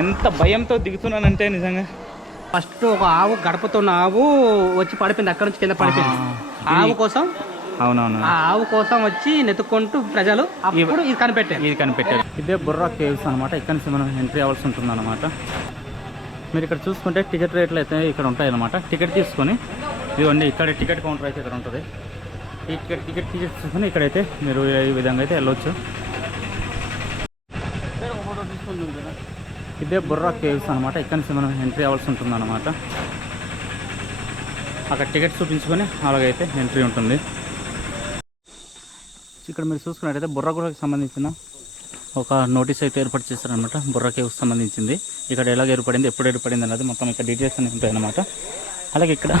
ఎంత భయంతో దిగుతున్నానంటే నిజంగా. ఫస్ట్ ఒక ఆవు గడపతున్న ఆవు వచ్చి పడిపోయింది అక్కడ నుంచి కింద పడిపోయింది. ఆవు కోసం అవునవును. ఆ ఆవు కోసం వచ్చి నెతుక్కుంటూ ప్రజలు అప్పుడు ఇది కనిపెట్టారు. ఇది కనిపెట్టారు. ఇదే బుర్రా కేవ్స్ అనమాట ఇక్కడ నుంచి మనం ఎంట్రీ అవ్వాల్సి ఉంటుంది అనమాట మీరు ఇక్కడ చూసుకుంటే టికెట్ రేట్లు అయితే ఇక్కడ ఉంటాయి అనమాట టికెట్ తీసుకొని ఇవన్నీ ఇక్కడ టికెట్ కౌంటర్ అయితే ఇక్కడ ఉంటుంది. ఈ టికెట్ టికెట్ టికెట్ తీసుకొని ఇక్కడైతే మీరు ఈ విధంగా అయితే వెళ్ళొచ్చు. ఇదే బుర్రా కేవ్స్ అనమాట ఇక్కడ నుంచి మనం ఎంట్రీ అవ్వాల్సి ఉంటుంది అనమాట అక్కడ టికెట్ చూపించుకొని అలాగైతే ఎంట్రీ ఉంటుంది. ఇక్కడ మీరు చూసుకున్నట్టయితే బుర్ర గుహకి సంబంధించిన ఒక నోటీస్ అయితే ఏర్పాటు చేశారనమాట బుర్ర కేవ్స్ సంబంధించింది. ఇక్కడ ఎలాగ ఏర్పడింది ఎప్పుడు ఏర్పడింది అన్నది మొత్తం ఇక్కడ డీటెయిల్స్ అనేవి ఉంటాయన్నమాట అలాగే ఇక్కడ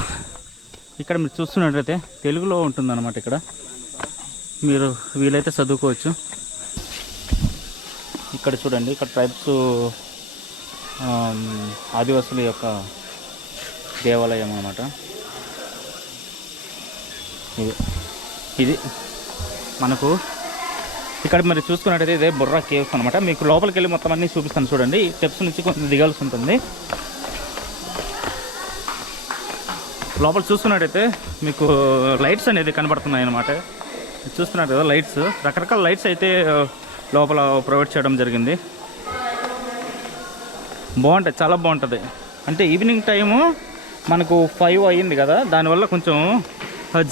ఇక్కడ మీరు చూస్తున్నట్టయితే తెలుగులో ఉంటుందన్నమాట ఇక్కడ. మీరు వీలైతే చదువుకోవచ్చు. ఇక్కడ చూడండి ఇక్కడ ట్రైబ్స్ ఆదివాసుల యొక్క దేవాలయం అన్నమాట. ఇది. ఇది మనకు ఇక్కడ మరి చూసుకున్నట్టయితే ఇదే బుర్రా కేవ్స్ అనమాట మీకు లోపలికి వెళ్ళి మొత్తం అన్ని చూపిస్తాను చూడండి. స్టెప్స్ నుంచి కొంచెం దిగాల్సి ఉంటుంది. లోపల చూసుకున్నట్టయితే మీకు లైట్స్ అనేది కనబడుతున్నాయి అనమాట చూస్తున్నారు కదా లైట్స్. రకరకాల లైట్స్ అయితే లోపల ప్రొవైడ్ చేయడం జరిగింది. బాగుంటుంది చాలా బాగుంటుంది. అంటే ఈవినింగ్ టైము మనకు ఫైవ్ అయ్యింది కదా దానివల్ల కొంచెం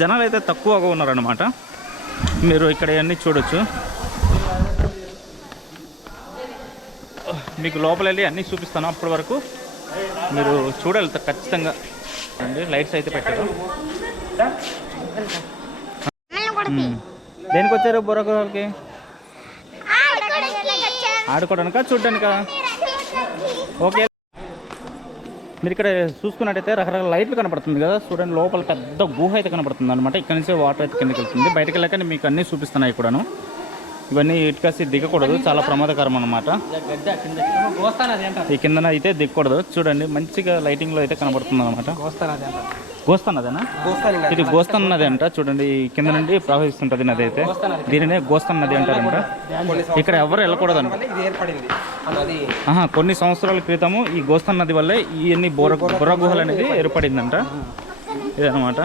జనాలు అయితే తక్కువగా ఉన్నారనమాట మీరు ఇక్కడ అన్నీ చూడొచ్చు. మీకు లోపల వెళ్ళి అన్నీ చూపిస్తాను అప్పటి వరకు. మీరు చూడాలి ఖచ్చితంగా. అండి లైట్స్ అయితే పెట్టారు. దేనికి వచ్చారు బొరగోకి ఆడుకోవడానికా చూడడానికా? ఓకే. మీరు ఇక్కడ చూసుకున్నట్టయితే రకరకాల లైట్లు కనపడుతుంది కదా. చూడండి లోపల పెద్ద గుహ అయితే కనపడుతుంది అనమాట ఇక్కడ నుంచి వాటర్ అయితే కిందకి వెళ్తుంది. బయటకు వెళ్ళాక మీకు అన్నీ చూపిస్తున్నాయి కూడాను. ఇవన్నీ ఇటుకసి దిగకూడదు. చాలా ప్రమాదకరం అనమాట ఈ కిందన అయితే దిగకూడదు. చూడండి మంచిగా లైటింగ్లో అయితే కనబడుతుంది అనమాట అంటారు. గోస్తన్నదేనా? గోస్తాని ఇది గోస్తన్ నది అంట. చూడండి కింద నుండి ప్రవహిస్తుంటది నది అయితే. దీనినే గోస్తన్ నది అంటారంట ఇక్కడ ఎవరు వెళ్ళకూడదంట. ఇది ఏర్పడింది. అన్నది ఆహా కొన్ని సంవత్సరాల క్రితము ఈ గోస్తన్ నది వల్లే ఇవన్నీ బొర బొర్ర గుహలు అనేది ఏర్పడిందంట. ఇదనమాట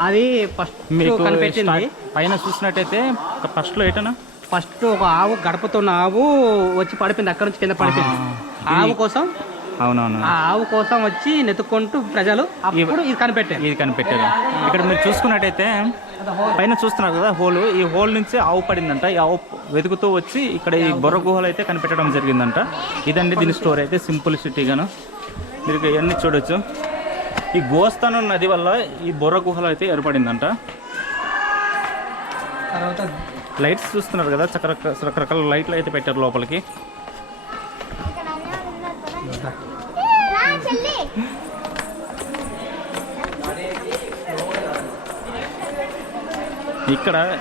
అది ఫస్ట్ మీకు పైన చూసినట్టయితే ఫస్ట్లో ఏటనా ఫస్ట్ ఒక ఆవు గడపతున్న ఆవు వచ్చి పడిపోయింది అక్కడ నుంచి కింద పడిపోయింది. ఆ, ఆవు కోసం అవునవును. ఆ ఆవు కోసం వచ్చి నెతుక్కుంటూ ప్రజలు అప్పుడు ఇది కనిపెట్టారు. ఇది కనిపెట్టారు. ఇక్కడ మీరు చూసుకున్నట్టయితే పైన చూస్తున్నారు కదా హోల్. ఈ హోల్ నుంచి ఆవు పడిందంట. ఈ ఆవు వెతుకుతూ వచ్చి ఇక్కడ ఈ బొర్ర గుహలు అయితే కనిపెట్టడం జరిగిందంట. ఇదండి దీని స్టోరీ అయితే సింపుల్ సిటీగాను. మీరు ఇవన్నీ చూడొచ్చు. ఈ గోస్తానం నది వల్ల ఈ బొర్ర గుహలు అయితే ఏర్పడిందంట. తర్వాత లైట్స్ చూస్తున్నారు కదా. రకరకాల లైట్లు అయితే పెట్టారు లోపలికి. ఇక్కడ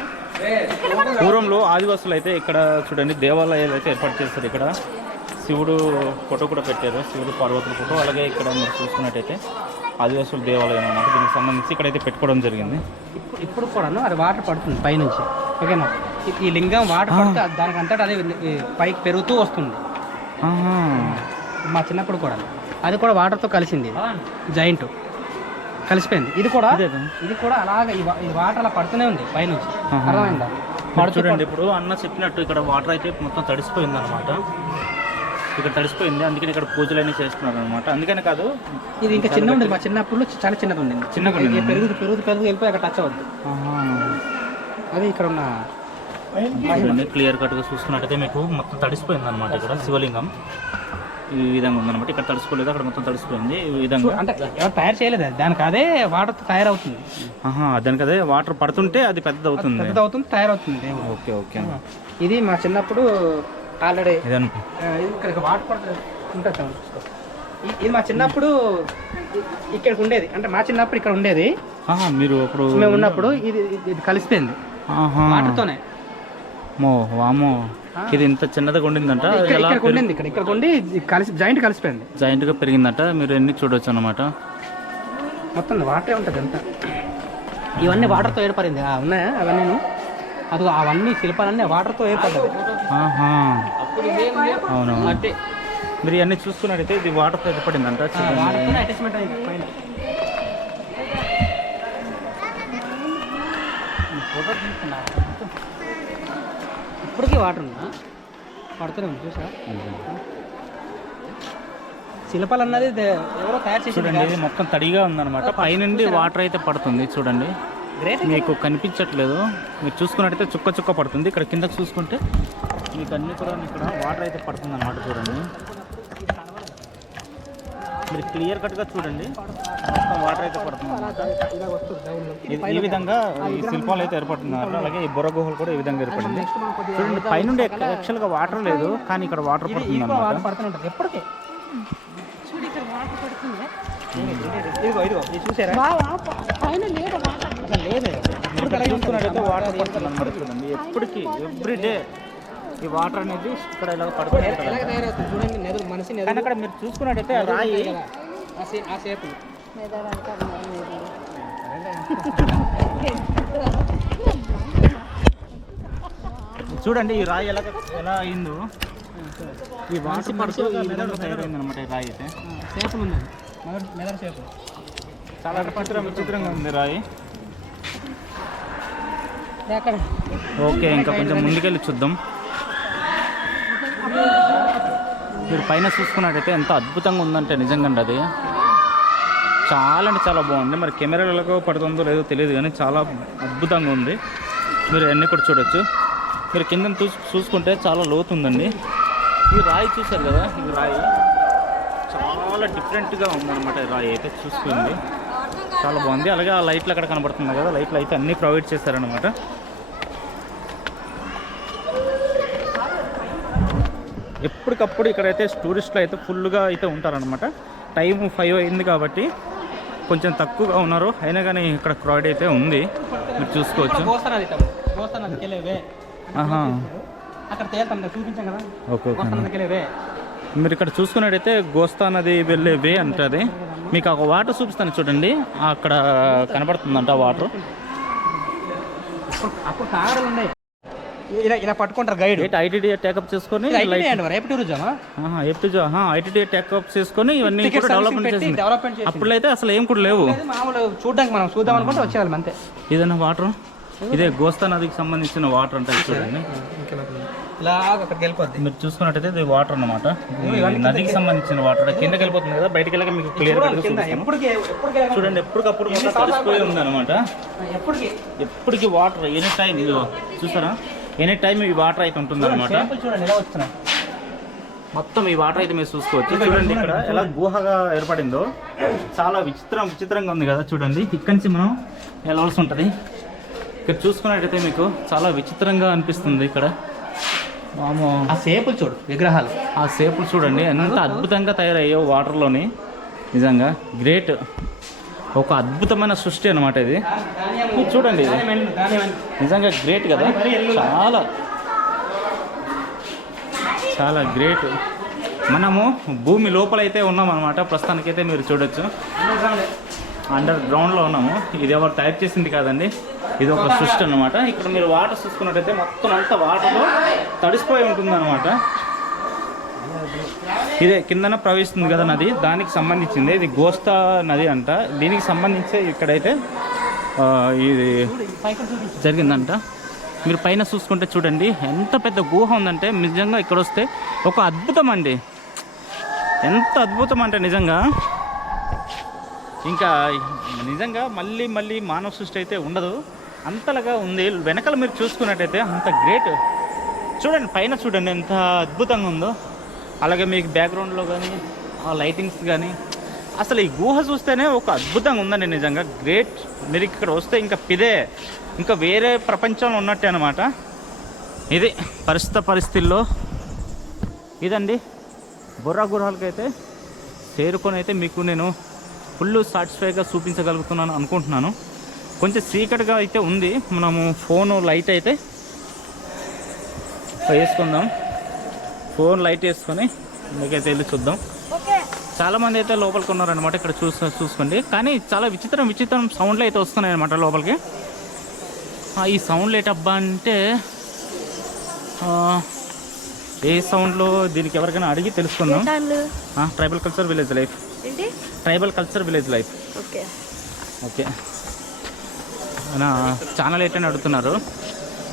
పూర్వంలో ఆదివాసులు అయితే ఇక్కడ చూడండి దేవాలయాలు అయితే ఏర్పాటు చేస్తారు ఇక్కడ శివుడు ఫోటో కూడా పెట్టారు. శివుడు పార్వతుల ఫోటో. అలాగే ఇక్కడ మీరు చూసుకున్నట్టయితే ఆదివాసుల దేవాలయం అన్నమాట. దీనికి సంబంధించి ఇక్కడైతే పెట్టుకోవడం జరిగింది. ఇప్పుడు కూడాను అది వాటర్ పడుతుంది పైనుంచి. ఓకేనా? ఈ- లింగం వాటర్ పడితే అది దానికి అంతటా అదే పైకి పెరుగుతూ వస్తుంది. ఆహా. మా చిన్నప్పుడు కూడా అది కూడా వాటర్తో కలిసింది. జైంట్ కలిసిపోయింది. ఇది కూడా? ఇది కూడా అలాగే ఈ వాటర్ అలా పడుతూనే ఉంది పైనుంచి. అర్థమైందా? చూడండి ఇప్పుడు అన్న చెప్పినట్టు ఇక్కడ వాటర్ అయితే మొత్తం తడిసిపోయింది అనమాట ఇక్కడ తడిసిపోయింది అందుకని ఇక్కడ పూజలు అన్నీ చేస్తున్నారు అనమాట అందుకని కాదు ఇది ఇంకా చిన్న ఉండేది మా చిన్నప్పుడు చాలా చిన్నది ఉండింది చిన్నగా. ఇది పెరుగుతూ పెరుగుతూ పెరుగుతూ వెళ్ళిపోయి అక్కడ టచ్ అవుద్ది అది ఇక్కడ ఉన్న క్లియర్ కట్గా చూసుకున్నట్టయితే మీకు మొత్తం తడిసిపోయింది అనమాట ఇక్కడ శివలింగం. ఈ విధంగా ఉందన్నమాట. ఇక్కడ తడిసిపోలేదు అక్కడ మొత్తం తడిసిపోయింది ఈ విధంగా. అంటే ఎవరు తయారు చేయలేదు అది దానికి అదే వాటర్తో తయారవుతుంది. ఆహా దానికి అదే వాటర్ పడుతుంటే అది పెద్ద అవుతుంది పెద్దది అవుతుంది తయారవుతుంది. Okay okay. ఇది మా చిన్నప్పుడు ఆల్రెడీ ఇక్కడ వాటర్ పడుతుంది ఉంటుంది ఇది మా చిన్నప్పుడు ఇక్కడికి ఉండేది అంటే మా చిన్నప్పుడు ఇక్కడ ఉండేది. ఆహా మీరు ఇప్పుడు మేము ఉన్నప్పుడు ఇది ఇది- కలిసిపోయింది. ఆహా. వాటర్తోనే. మో వామో. ఇది ఇంత చిన్నదిగా ఉండిందంట. ఇక్కడ ఉండింది ఇక్కడ ఇక్కడ ఉండి ఇది కలిసి జాయింట్ కలిసిపోయింది. జాయింట్గా పెరిగిందంట. మీరు ఎన్ని చూడొచ్చు అనమాట మొత్తం వాటరే ఉంటుంది అంతా. ఇవన్నీ వాటర్తో ఏర్పడింది. ఆ, ఉన్నాయా అవన్నీ అది అవన్నీ శిల్పాలన్నీ వాటర్తో ఏర్పడ్డది అవునవును అంటే మీరు ఇవన్నీ చూసుకున్నట్టయితే ఇది వాటర్ ఏర్పడిందంట. చూడండి. వాడుతున్న అటాచ్మెంట్ అయింది పైన. ఫోటో తీసుకున్నా ఇప్పటికీ వాటర్ ఉందా? పడుతూనే ఉంది చూసా శిల్పాలు అన్నది ఎవరో తయారు చేసి చూడండి ఇది మొత్తం తడిగా ఉందన్నమాట. పైనుండి వాటర్ అయితే పడుతుంది చూడండి. మీకు కనిపించట్లేదు. మీరు చూసుకున్నట్టయితే చుక్క చుక్క పడుతుంది. ఇక్కడ కిందకి చూసుకుంటే మీకు అన్ని కూడా ఇక్కడ వాటర్ అయితే పడుతుంది అన్నమాట చూడండి. మీరు క్లియర్ కట్గా చూడండి. మొత్తం వాటర్ అయితే పడుతుంది ఈ విధంగా ఈ శిల్పాలు అయితే ఏర్పడుతుంది అన్నమాట అలాగే ఈ బొర్ర గుహలు కూడా ఈ విధంగా ఏర్పడింది. చూడండి పైనుండి యాక్చువల్గా వాటర్ లేదు కానీ ఇక్కడ వాటర్ పడుతుంది ఎప్పటికీ. ఇదిగో ఇదిగో ఇది చూసారా? అసలు లేదు. వాటర్ పడుతుంది అన్నమాట చూడండి. ఎప్పటికీ ఎవ్రీ డే ఈ వాటర్ అనేది ఇక్కడ ఇలా పడుతుంది చూడండి నెదరు మనిషి కానీ నెదరు అక్కడ మీరు చూసుకున్నట్టయితే రాయి. ఆ చూడండి ఈ రాయి ఎలా ఎలా అయిందో. ఈ వాటర్ పడుతూ తయారైంది అనమాట ఈ రాయి అయితే. ఉంది మెదడు చాలా విచిత్రం విచిత్రంగా ఉంది రాయి. అక్కడ ఓకే ఇంకా కొంచెం ముందుకెళ్ళి చూద్దాం. మీరు పైన చూసుకున్నట్టయితే ఎంత అద్భుతంగా ఉందంటే నిజంగా అండి అది. చాలా అంటే చాలా బాగుంది. మరి కెమెరాలకు పడుతుందో లేదో తెలియదు కానీ చాలా అద్భుతంగా ఉంది. మీరు అన్నీ కూడా చూడొచ్చు. మీరు కింద చూసు చూసుకుంటే చాలా లోతు ఉందండి ఈ రాయి చూసారు కదా ఈ రాయి. చాలా డిఫరెంట్గా ఉందన్నమాట రాయి అయితే చూసుకుంది చాలా బాగుంది. అలాగే ఆ లైట్లు అక్కడ కనబడుతున్నాయి కదా లైట్లు అయితే అన్నీ ప్రొవైడ్ చేశారనమాట ఎప్పటికప్పుడు ఇక్కడైతే టూరిస్టులు అయితే ఫుల్గా అయితే ఉంటారనమాట టైం ఫైవ్ అయింది కాబట్టి కొంచెం తక్కువగా ఉన్నారు. అయినా కానీ ఇక్కడ క్రౌడ్ అయితే ఉంది. మీరు చూసుకోవచ్చు. ఓకే మీరు ఇక్కడ చూసుకున్నట్టయితే గోస్తా నది వెళ్ళే వే అంటుంది. మీకు ఒక వాటర్ చూపిస్తాను చూడండి. అక్కడ కనబడుతుందంట వాటర్. అప్పుడు ఉన్నాయి ఇలా ఇలా పట్టుకుంటారు గైడ్ ఐటీడీ టేకప్ చేసుకొని ఎఫ్టీ ఐటీడీ టేకప్ చేసుకొని ఇవన్నీ డెవలప్మెంట్ డెవలప్మెంట్. అప్పుడైతే అసలు ఏం కూడా లేవు. మామూలు చూడడానికి మనం చూద్దాం అనుకుంటే వచ్చేవాళ్ళం అంతే. ఇదన్నా వాటర్ ఇదే గోస్తా నదికి సంబంధించిన వాటర్ అంటే చూడండి. మీరు చూసుకున్నట్టయితే ఇది వాటర్ అన్నమాట. నదికి సంబంధించిన వాటర్ కిందకి వెళ్ళిపోతుంది కదా బయటికి వెళ్ళక మీకు క్లియర్. చూడండి ఎప్పటికప్పుడు తడిసిపోయి ఉంది అనమాట ఎప్పటికి? వాటర్ ఎనీ టైం చూసారా? ఎనీ టైం ఈ వాటర్ అయితే ఉంటుంది అనమాట మొత్తం ఈ వాటర్ అయితే మీరు చూసుకోవచ్చు. చూడండి ఇక్కడ ఎలా గుహగా ఏర్పడిందో. చాలా విచిత్రం విచిత్రంగా ఉంది కదా చూడండి. ఇక్కడి నుంచి మనం వెళ్ళవలసి ఉంటుంది. ఇక్కడ చూసుకున్నట్టయితే మీకు చాలా విచిత్రంగా అనిపిస్తుంది ఇక్కడ. ఆ సేపులు చూడు విగ్రహాలు. ఆ సేపులు చూడండి. ఎంత అద్భుతంగా తయారయ్యో వాటర్లోని. నిజంగా గ్రేట్. ఒక అద్భుతమైన సృష్టి అనమాట ఇది. చూడండి ఇది. నిజంగా గ్రేట్ కదా? చాలా. చాలా గ్రేట్ మనము భూమి లోపల అయితే ఉన్నాం అనమాట ప్రస్తుతానికైతే మీరు చూడొచ్చు. అండర్ గ్రౌండ్లో ఉన్నాము. ఇది ఎవరు తయారు చేసింది కాదండి. ఇది ఒక సృష్టి అనమాట ఇక్కడ మీరు వాటర్ చూసుకున్నట్టయితే మొత్తం అంతా వాటర్లో తడిసిపోయి ఉంటుంది అనమాట ఇదే కిందన ప్రవహిస్తుంది కదా నది. దానికి సంబంధించింది. ఇది గోస్తా నది అంట. దీనికి సంబంధించి ఇక్కడైతే ఇది జరిగిందంట. మీరు పైన చూసుకుంటే చూడండి. ఎంత పెద్ద గుహ ఉందంటే నిజంగా ఇక్కడ వస్తే ఒక అద్భుతం అండి. ఎంత అద్భుతం అంటే నిజంగా. ఇంకా నిజంగా మళ్ళీ మళ్ళీ మానవ సృష్టి అయితే ఉండదు. అంతలాగా ఉంది. వెనకాల మీరు చూసుకున్నట్టయితే అంత గ్రేట్. చూడండి పైన చూడండి ఎంత అద్భుతంగా ఉందో. అలాగే మీకు బ్యాక్గ్రౌండ్లో కానీ ఆ లైటింగ్స్ కానీ అసలు ఈ గుహ చూస్తేనే ఒక అద్భుతంగా ఉందండి నిజంగా. గ్రేట్ మీరు ఇక్కడ వస్తే ఇంకా పిదే ఇంకా వేరే ప్రపంచంలో ఉన్నట్టే అనమాట ఇది పరిస్థిత పరిస్థితుల్లో ఇదండి. బుర్రా గుర్రాలకైతే చేరుకొని అయితే మీకు నేను ఫుల్ సాటిస్ఫైగా చూపించగలుగుతున్నాను అనుకుంటున్నాను. కొంచెం చీకటిగా అయితే ఉంది. మనము ఫోన్ లైట్ అయితే వేసుకుందాం. ఫోన్ లైట్ వేసుకొని మీకైతే వెళ్ళి చూద్దాం. చాలామంది అయితే లోపలికి ఉన్నారనమాట ఇక్కడ చూసు చూసుకోండి. కానీ చాలా విచిత్రం విచిత్రం సౌండ్లు అయితే వస్తున్నాయి అనమాట లోపలికి ఈ సౌండ్లు ఏటబ్బా అంటే ఏ సౌండ్లో దీనికి ఎవరికైనా అడిగి తెలుసుకుందాం. Tribal culture village life tribal culture village life okay. Okay. Channel ఏంటని అడుగుతున్నారు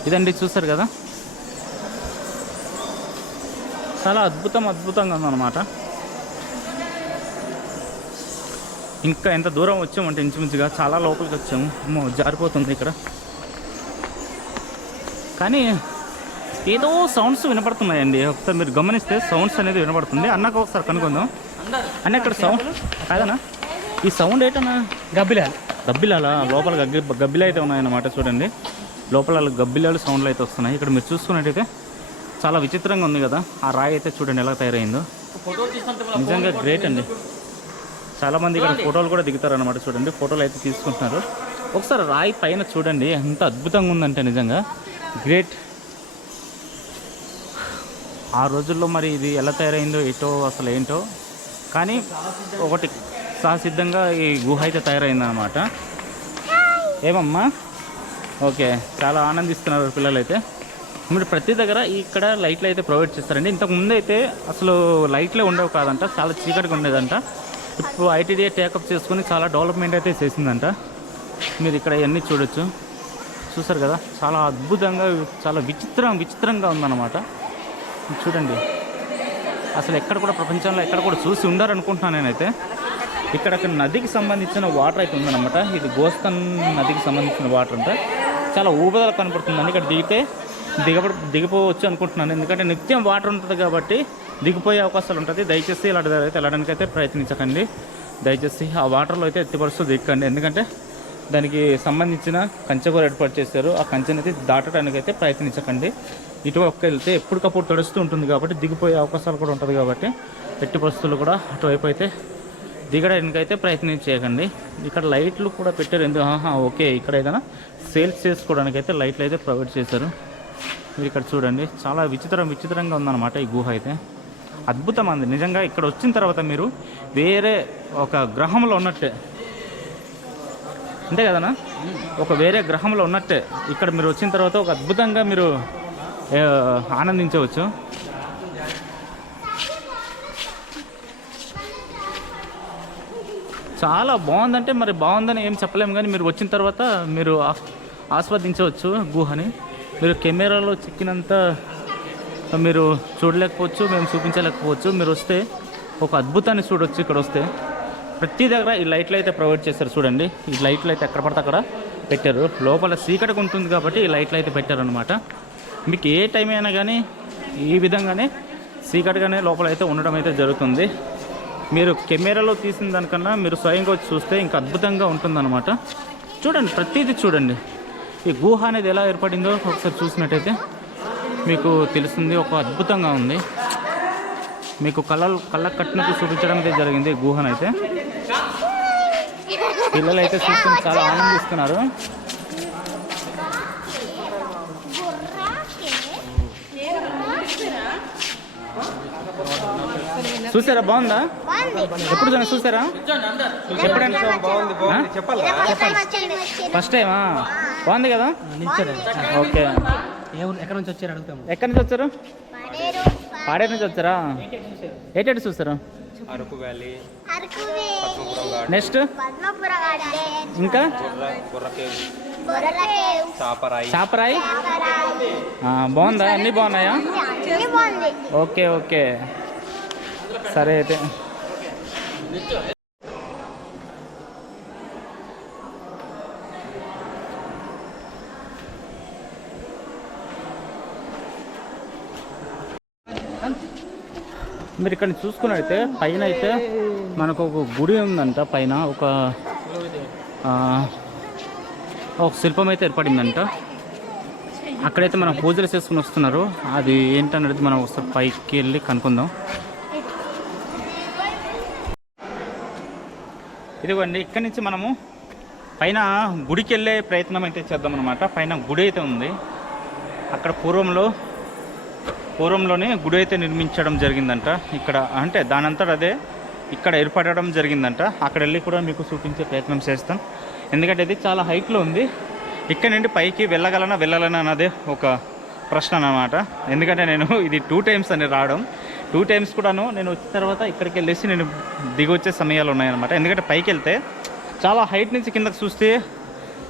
ఇదండి చూస్తారు కదా? చాలా అద్భుతం అద్భుతంగా ఉందన్నమాట. ఇంకా ఎంత దూరం వచ్చామంటే ఇంచుమించుగా చాలా లోపలికి వచ్చాము. అమ్మో జారిపోతుంది ఇక్కడ. కానీ ఏదో సౌండ్స్ వినపడుతున్నాయండి. ఒకసారి మీరు గమనిస్తే సౌండ్స్ అనేది వినపడుతుంది. అన్నకు ఒకసారి కనుక్కుందాం. అన్న ఇక్కడ సౌండ్ కాదనా ఈ సౌండ్ ఏంటన్నా? గబ్బిలాలు. గబ్బిలాల? లోపల గగ్గి గబ్బిలు అయితే ఉన్నాయన్నమాట చూడండి. లోపల గబ్బిలాలు సౌండ్లు అయితే వస్తున్నాయి. ఇక్కడ మీరు చూసుకున్నట్టయితే చాలా విచిత్రంగా ఉంది కదా. ఆ రాయి అయితే చూడండి ఎలా తయారైందో. నిజంగా గ్రేట్ అండి. చాలామంది ఇక్కడ ఫోటోలు కూడా దిగుతారు అనమాట చూడండి. ఫోటోలు అయితే తీసుకుంటున్నారు. ఒకసారి రాయి పైన చూడండి. ఎంత అద్భుతంగా ఉందంటే నిజంగా. గ్రేట్. ఆ రోజుల్లో మరి ఇది ఎలా తయారైందో ఏటో అసలు ఏంటో. కానీ ఒకటి సహసిద్ధంగా ఈ గుహ అయితే తయారైందనమాట ఏమమ్మా? ఓకే. చాలా ఆనందిస్తున్నారు పిల్లలైతే. మీరు ప్రతి దగ్గర ఇక్కడ లైట్లు అయితే ప్రొవైడ్ చేస్తారండి. ఇంతకు ముందు అయితే అసలు లైట్లే ఉండవు కాదంట. చాలా చీకటిగా ఉండేదంట. ఇప్పుడు ఐటీడీఏ టేకప్ చేసుకుని చాలా డెవలప్మెంట్ అయితే చేసిందంట. మీరు ఇక్కడ ఇవన్నీ చూడొచ్చు. చూసారు కదా? చాలా అద్భుతంగా చాలా విచిత్రం విచిత్రంగా ఉందన్నమాట. చూడండి. అసలు ఎక్కడ కూడా ప్రపంచంలో ఎక్కడ కూడా చూసి ఉండరు అనుకుంటున్నాను నేనైతే. ఇక్కడ నదికి సంబంధించిన వాటర్ అయితే ఉందన్నమాట. ఇది గోస్తన్ నదికి సంబంధించిన వాటర్ అంట. చాలా ఊబదల కనపడుతుందండి. ఇక్కడ దిగితే దిగబడి దిగిపోవచ్చు అనుకుంటున్నాను. ఎందుకంటే నిత్యం వాటర్ ఉంటుంది కాబట్టి దిగిపోయే అవకాశాలు ఉంటుంది. దయచేసి ఇలాంటి దగ్గర అయితే వెళ్ళడానికి అయితే ప్రయత్నించకండి. దయచేసి ఆ వాటర్లో అయితే ఎత్తిపరుస్తూ దిక్కండి ఎందుకంటే దానికి సంబంధించిన కంచె కూడా ఏర్పాటు చేశారు. ఆ కంచెని అయితే దాటడానికి అయితే ప్రయత్నించకండి. ఇటువైపు వెళ్తే ఎప్పటికప్పుడు తడుస్తూ ఉంటుంది కాబట్టి దిగిపోయే అవకాశాలు కూడా ఉంటుంది కాబట్టి ఎట్టి పరిస్థితులు కూడా అటువైపు అయితే దిగడానికి అయితే ప్రయత్నం చేయకండి. ఇక్కడ లైట్లు కూడా పెట్టారు. ఎందుకు? ఆహా ఓకే. ఇక్కడ ఏదైనా సేల్స్ చేసుకోవడానికి అయితే లైట్లు అయితే ప్రొవైడ్ చేశారు. మీరు ఇక్కడ చూడండి. చాలా విచిత్రం విచిత్రంగా ఉందన్నమాట ఈ గుహ అయితే. అద్భుతం అంది నిజంగా ఇక్కడ వచ్చిన తర్వాత మీరు వేరే ఒక గ్రహంలో ఉన్నట్టే. అంతే కదనా? ఒక వేరే గ్రహంలో ఉన్నట్టే. ఇక్కడ మీరు వచ్చిన తర్వాత ఒక అద్భుతంగా మీరు ఆనందించవచ్చు. చాలా బాగుందంటే మరి బాగుందని ఏం చెప్పలేము కానీ మీరు వచ్చిన తర్వాత మీరు ఆస్వాదించవచ్చు గుహని. మీరు కెమెరాలో చిక్కినంత మీరు చూడలేకపోవచ్చు మేము చూపించలేకపోవచ్చు. మీరు వస్తే ఒక అద్భుతాన్ని చూడొచ్చు ఇక్కడ వస్తే. ప్రతి దగ్గర ఈ లైట్లు అయితే ప్రొవైడ్ చేశారు చూడండి. ఈ లైట్లు అయితే ఎక్కడ పడితే అక్కడ పెట్టారు. లోపల చీకటిగా ఉంటుంది కాబట్టి ఈ లైట్లు అయితే పెట్టారనమాట మీకు ఏ టైం అయినా కానీ ఈ విధంగానే సీకటగానే లోపల అయితే ఉండడం అయితే జరుగుతుంది. మీరు కెమెరాలో తీసిన దానికన్నా మీరు స్వయంగా వచ్చి చూస్తే ఇంకా అద్భుతంగా ఉంటుందన్నమాట. చూడండి ప్రతిదీ చూడండి. ఈ గుహ అనేది ఎలా ఏర్పడిందో ఒకసారి చూసినట్టయితే మీకు తెలుస్తుంది ఒక అద్భుతంగా ఉంది. మీకు కళ్ళ కళ్ళకు కట్టినట్టు చూపించడం అయితే జరిగింది ఈ గుహనైతే. పిల్లలు అయితే చూసుకుని చాలా ఆనందిస్తున్నారు. చూసారా? బాగుందా? ఎప్పుడు చూడండి చూసారా? ఎప్పుడైనా ఫస్ట్ టైమా? బాగుంది కదా? ఓకే. ఎక్కడి నుంచి వచ్చారు? అడుగుతాము. ఎక్కడి నుంచి వచ్చారు? పాడే నుంచి వచ్చారా? ఏటేటి చూస్తారు అరకు వ్యాలీ నెక్స్ట్? ఇంకా? చాపరాయి. బాగుందా? అన్నీ బాగున్నాయా. Okay okay. సరే అయితే. మీరు ఇక్కడ చూసుకున్నట్టయితే పైన అయితే మనకు ఒక గుడి ఉందంట. పైన ఒక ఒక శిల్పం అయితే ఏర్పడిందంట. అక్కడైతే మనం పూజలు చేసుకుని వస్తున్నారు. అది ఏంటనేది మనం ఒకసారి పైకి వెళ్ళి కనుక్కుందాం. ఇదిగోండి ఇక్కడి నుంచి మనము పైన గుడికి వెళ్ళే ప్రయత్నం అయితే చేద్దాం అనమాట పైన గుడి అయితే ఉంది. అక్కడ పూర్వంలో పూర్వంలోనే గుడి అయితే నిర్మించడం జరిగిందంట. ఇక్కడ అంటే దానంతట అదే ఇక్కడ ఏర్పడడం జరిగిందంట. అక్కడ వెళ్ళి కూడా మీకు చూపించే ప్రయత్నం చేస్తాం. ఎందుకంటే ఇది చాలా హైట్లో ఉంది. ఇక్కడ నుండి పైకి వెళ్ళగలనా వెళ్ళాలనా అన్నదే ఒక ప్రశ్న అనమాట ఎందుకంటే నేను ఇది టూ టైమ్స్ అని రావడం. టూ టైమ్స్ కూడాను నేను వచ్చిన తర్వాత ఇక్కడికి వెళ్ళేసి నేను దిగి వచ్చే సమయాలు ఉన్నాయన్నమాట. ఎందుకంటే పైకి వెళ్తే చాలా హైట్ నుంచి కిందకి చూస్తే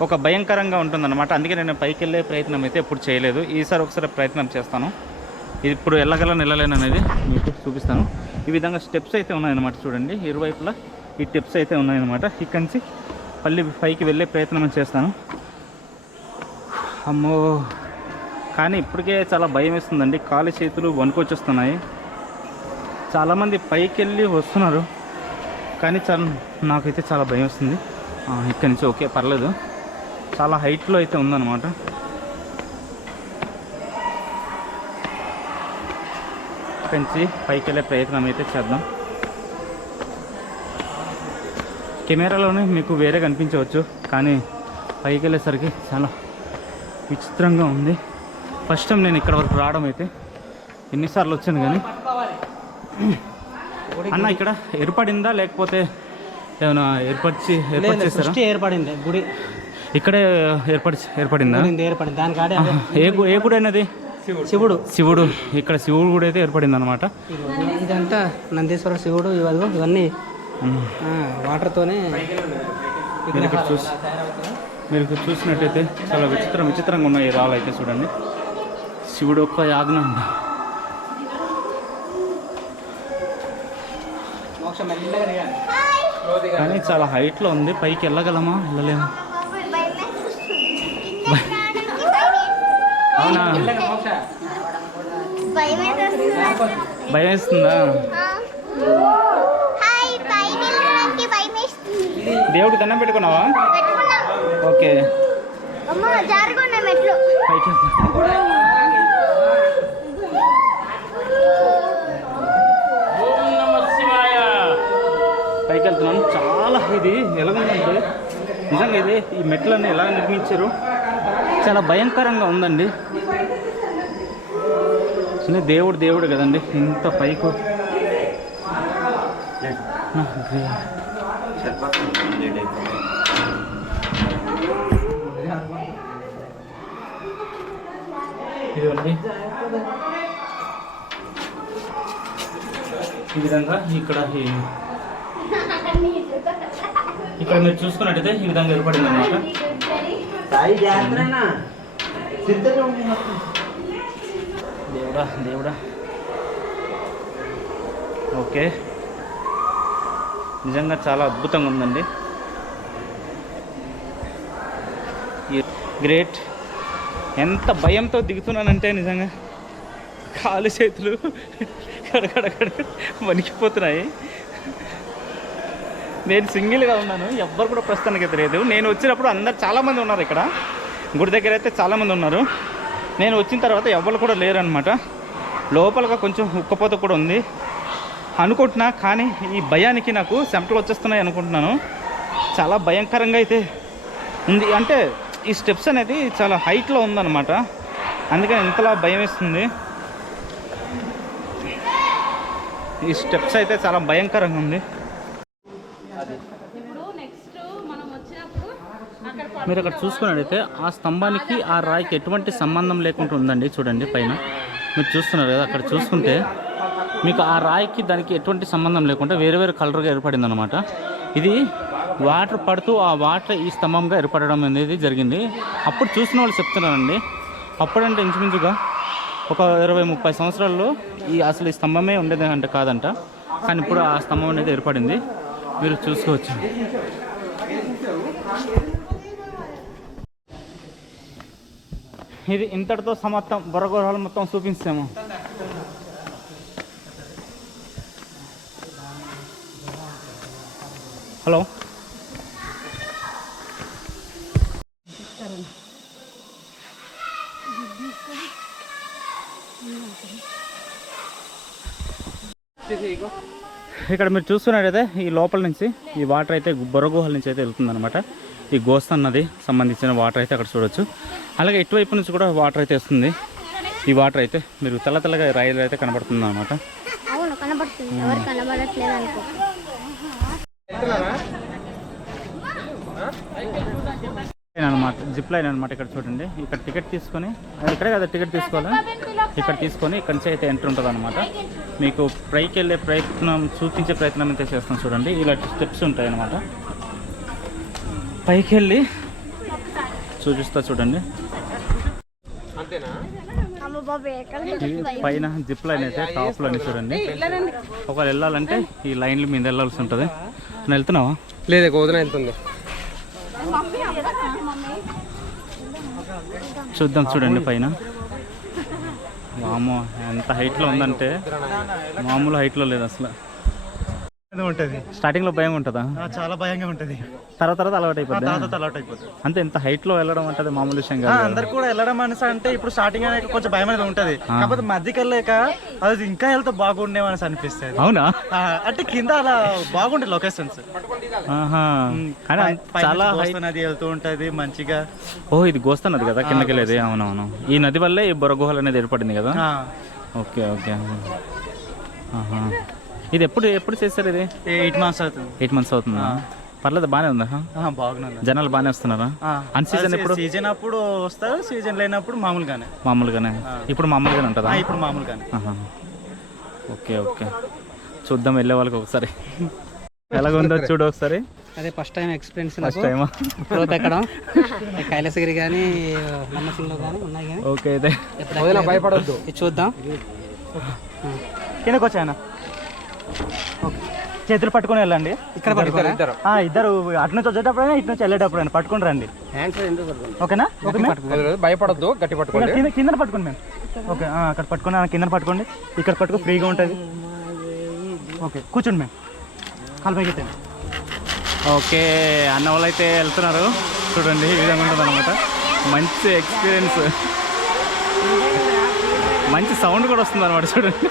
ఒక భయంకరంగా ఉంటుందన్నమాట. అందుకే నేను పైకి వెళ్ళే ప్రయత్నం అయితే ఎప్పుడు చేయలేదు. ఈసారి ఒకసారి ప్రయత్నం చేస్తాను. ఇది ఇప్పుడు వెళ్ళగలను వెళ్ళలేను అనేది మీకు చూపిస్తాను. ఈ విధంగా స్టెప్స్ అయితే ఉన్నాయన్నమాట చూడండి. ఇరువైపులా ఈ స్టెప్స్ అయితే ఉన్నాయన్నమాట. ఇక్కడి నుంచి పల్లి పైకి వెళ్ళే ప్రయత్నం చేస్తాను. అమ్మో. కానీ ఇప్పటికే చాలా భయం వేస్తుందండి. కాలు చేతులు వణుకొచ్చేస్తున్నాయి. చాలామంది పైకి వెళ్ళి వస్తున్నారు. కానీ చాలా నాకైతే చాలా భయం వస్తుంది. ఇక్కడి నుంచి ఓకే పర్లేదు. చాలా హైట్లో అయితే ఉందన్నమాట. పెంచి నుంచి పైకి వెళ్ళే ప్రయత్నం అయితే చేద్దాం. కెమెరాలోనే మీకు వేరే కనిపించవచ్చు. కానీ పైకి వెళ్ళేసరికి చాలా విచిత్రంగా ఉంది. ఫస్ట్ టైం నేను ఇక్కడ వరకు రావడం అయితే. ఎన్నిసార్లు వచ్చాను కానీ అన్న ఇక్కడ ఏర్పడిందా? లేకపోతే ఏమైనా ఏర్పరిచి ఏర్పాటు ఏర్పడింది గుడి. ఇక్కడే ఏర్పడి ఏర్పడిందా? ఏర్పడింది. దాని కాడే ఆహా. ఏ గు- ఏ గుడి అనేది? శివుడు. శివుడు. ఇక్కడ శివుడు గుడి అయితే ఏర్పడింది అనమాట ఇదంతా నందీశ్వర శివుడు ఇవన్నీ ఇవన్నీ ఆ, వాటర్తోనే ఇక్కడ చూసి మీరు ఇక్కడ చూసినట్టయితే చాలా విచిత్రం విచిత్రంగా ఉన్నాయి ఈ రాళ్ళు అయితే చూడండి. శివుడు ఒక్క యాజ్ఞ కానీ చాలా హైట్లో ఉంది. పైకి వెళ్ళగలమా? వెళ్ళలేము? అవునా? భయం వేస్తుందా దేవుడికి దండం పెట్టుకున్నావా? పెట్టుకున్నాం. ఓకే. పైకి నిజంగా ఇది ఈ మెట్లన్నీ ఎలా నిర్మించారు? చాలా భయంకరంగా ఉందండి. దేవుడు దేవుడు కదండి ఇంత పైకు. ఇదిగోండి. ఈ విధంగా ఇక్కడ ఇక్కడ మీరు చూసుకున్నట్టయితే ఈ విధంగా ఏర్పడింది అనమాట దేవుడా దేవుడా. ఓకే. నిజంగా చాలా అద్భుతంగా ఉందండి. గ్రేట్. ఎంత భయంతో దిగుతున్నానంటే నిజంగా కాలు చేతులు కడకడకడ వణికిపోతున్నాయి. నేను సింగిల్గా ఉన్నాను ఎవ్వరు కూడా ప్రస్తుతానికి తెలియదు నేను వచ్చినప్పుడు అందరు చాలామంది ఉన్నారు ఇక్కడ. గుడి దగ్గర అయితే చాలామంది ఉన్నారు. నేను వచ్చిన తర్వాత ఎవ్వరు కూడా లేరు అనమాట లోపలగా కొంచెం ఉక్కపోత కూడా ఉంది. అనుకుంటున్నా కానీ ఈ భయానికి నాకు చెమటలు వచ్చేస్తున్నాయి అనుకుంటున్నాను. చాలా భయంకరంగా అయితే ఉంది. అంటే ఈ స్టెప్స్ అనేది చాలా హైట్లో ఉందన్నమాట. అందుకని ఇంతలా భయం వేస్తుంది. ఈ స్టెప్స్ అయితే చాలా భయంకరంగా ఉంది ఇప్పుడు నెక్స్ట్ మనం వచ్చినప్పుడు అక్కడ మీరు అక్కడ చూసుకున్నట్టయితే ఆ స్తంభానికి ఆ రాయికి ఎటువంటి సంబంధం లేకుండా ఉందండి చూడండి పైన. మీరు చూస్తున్నారు కదా అక్కడ చూసుకుంటే మీకు ఆ రాయికి దానికి ఎటువంటి సంబంధం లేకుండా వేరే వేరే కలర్గా ఏర్పడింది అనమాట ఇది వాటర్ పడుతూ ఆ వాటర్ ఈ స్తంభంగా ఏర్పడడం అనేది జరిగింది. అప్పుడు చూసిన వాళ్ళు చెప్తున్నారండి. అప్పుడంటే ఇంచుమించుగా ఒక ఇరవై ముప్పై సంవత్సరాల్లో ఈ అసలు ఈ స్తంభమే ఉండేది అంటే కాదంట. కానీ ఇప్పుడు ఆ స్తంభం అనేది ఏర్పడింది. మీరు చూసుకోవచ్చు. ఇది ఇంతటితో సమాప్తం. బొరగొరలు మొత్తం చూపించాము హలో. ఇక్కడ మీరు చూస్తున్నట్టయితే ఈ లోపల నుంచి ఈ వాటర్ అయితే బుర్రగుహల నుంచి అయితే వెళ్తుందన్నమాట. ఈ గోస్తన్ నది సంబంధించిన వాటర్ అయితే అక్కడ చూడొచ్చు. అలాగే ఇటువైపు నుంచి కూడా వాటర్ అయితే వస్తుంది. ఈ వాటర్ అయితే మీరు తెల్ల తెల్లగా రాయలు అయితే కనబడుతుంది అనమాట అనమాట జిప్ లైన్ అనమాట ఇక్కడ చూడండి. ఇక్కడ టికెట్ తీసుకొని ఇక్కడే కదా టికెట్ తీసుకోవాలా? ఇక్కడ తీసుకొని ఇక్కడ నుంచి అయితే ఎంట్రీ ఉంటుంది అనమాట మీకు పైకి వెళ్ళే ప్రయత్నం చూపించే ప్రయత్నం అయితే చేస్తాం చూడండి. ఇలాంటి స్టెప్స్ ఉంటాయి అనమాట పైకి వెళ్ళి చూపిస్తా చూడండి. పైన జిప్ లైన్ అయితే టాప్లోని చూడండి. ఒకవేళ వెళ్ళాలంటే ఈ లైన్ల మీద వెళ్ళాల్సి ఉంటుంది. నువ్వు వెళ్తున్నావా? లేదు గోధుమ వెళ్తుంది. చూద్దాం చూడండి పైన. వామో ఎంత హైట్లో ఉందంటే మామూలు హైట్లో లేదు అసలు. ఉంటుంది. స్టార్టింగ్లో భయం ఉంటుందా? చాలా భయంగా ఉంటుంది. తర్వాత తర్వాత అలవాటు అయిపోద్ది? తర్వాత అలవాటు అయిపోతుంది అంతే ఎంత హైట్లో వెళ్ళడం అంటే మామూలు విషయం కాదు. అందరు కూడా వెళ్ళడం అనేసి అంటే ఇప్పుడు స్టార్టింగ్ అనేది కొంచెం భయం అనేది ఉంటది. కాకపోతే మధ్యకి వెళ్ళాక అది ఇంకా వెళ్తే బాగుండేమో అనేసి అనిపిస్తుంది. అవునా? అంటే కింద అలా బాగుంటాయి లొకేషన్స్ చాలా నది వెళ్తూ ఉంటది మంచిగా. ఓ ఇది గోస్తా నది కదా కిందకి వెళ్ళేది అవునవును. ఈ నది వల్లే ఈ బొర గుహలు అనేది ఏర్పడింది కదా? Okay okay. ఆహా. ఇది ఎప్పుడు ఎప్పుడు చేస్తారు ఇది? ఎయిట్ మంత్స్ అవుతుంది. ఎయిట్ మంత్స్ అవుతుందా? పర్లేదు బాగానే ఉందా? ఆ, బాగున్నది జనాలు బాగానే వస్తున్నారా? అన్ సీజన్ ఎప్పుడు? సీజన్ అప్పుడు వస్తారు సీజన్ లేనప్పుడు మామూలుగానే. మామూలుగానే. ఇప్పుడు మామూలుగానే ఉంటుందా? ఇప్పుడు మామూలుగానే. Okay okay. చూద్దాం వెళ్ళే వాళ్ళకి ఒకసారి. ఎలాగుందో చూడు ఒకసారి. అదే ఫస్ట్ టైం ఎక్స్పీరియన్స్ ఫస్ట్ టైమా? గ్రోత్ ఎక్కడం? కైలాసగిరి కానీ నమ్మకంలో కానీ ఉన్నాయి కానీ. ఓకే అయితే. భయపడద్దు. చూద్దాం. కిందకు వచ్చాయన చేతులు పట్టుకొని వెళ్ళండి. ఇక్కడ ఆ, ఇద్దరు అటు నుంచి వచ్చేటప్పుడైనా ఇటు నుంచి వెళ్ళేటప్పుడైనా. పట్టుకుని రండి. ఓకేనా? భయపడద్దు గట్టి పట్టుకోండి. కింద కింద పట్టుకోండి మేము ఓకే ఆ, అక్కడ పట్టుకోండి ఆ, కింద పట్టుకోండి. ఇక్కడ పట్టుకో ఫ్రీగా ఉంటుంది. ఓకే కూర్చోండి మేము కాలు పైకి ఎత్తండి. ఓకే అన్న వాళ్ళు అయితే వెళ్తున్నారు. చూడండి ఈ విధంగా ఉంటుంది అనమాట మంచి ఎక్స్పీరియన్స్ మంచి సౌండ్ కూడా వస్తుంది అనమాట చూడండి.